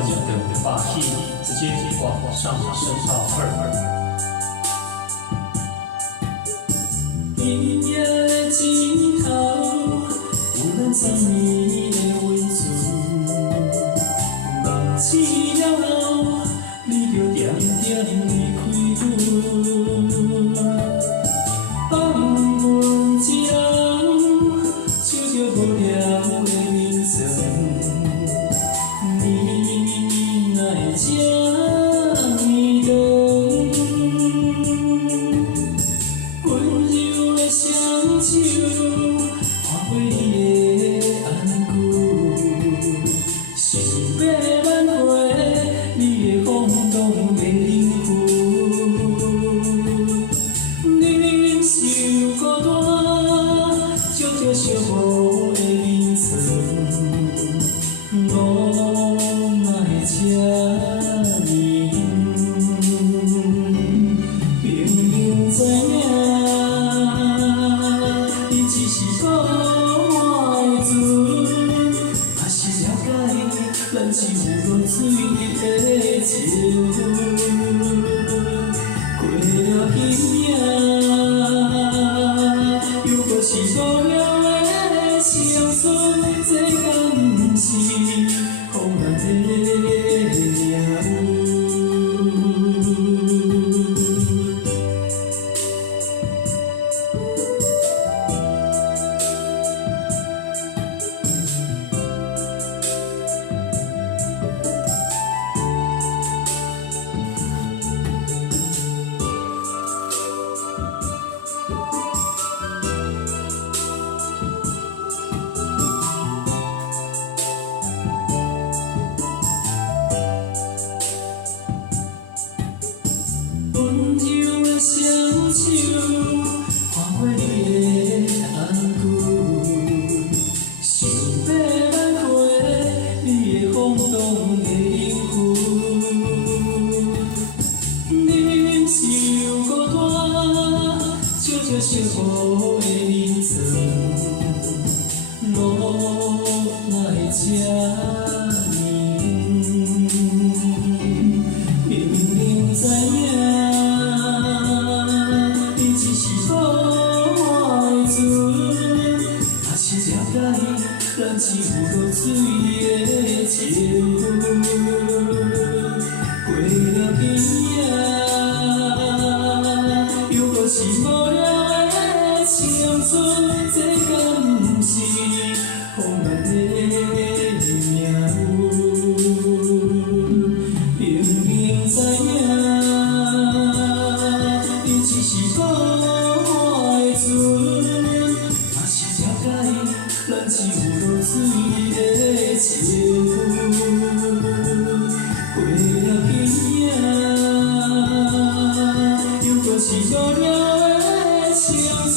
正的把戏直接往上升到2。今夜的尽头，有咱10年的温存。梦醒了后，你就点点离开阮。放阮一人，守着无聊的眠床。你哪会这呢长？温柔的双手，看过你的安久，想要挽回你的风动的灵魂。忍受孤单，照着寂寞的眠床，我哪会这呢长？明明知影。只是讲我的船，还是了解咱是有落水的情分。过了今夜，又搁是无聊的青春，这敢不是风浪的命运？温柔的双手，看过你的安久，想要挽回你的风动的灵魂。忍受孤单，照着寂寞的眠床，路哪会这呢长？明明知影。只是讲我的船，还是了解咱是有落水的情分。过了今夜，又搁是无聊的青春，这敢不是风浪的命运？明明知影，你只是讲。还是了解，咱是有落水的情分。过了今夜，又搁是无聊的青春。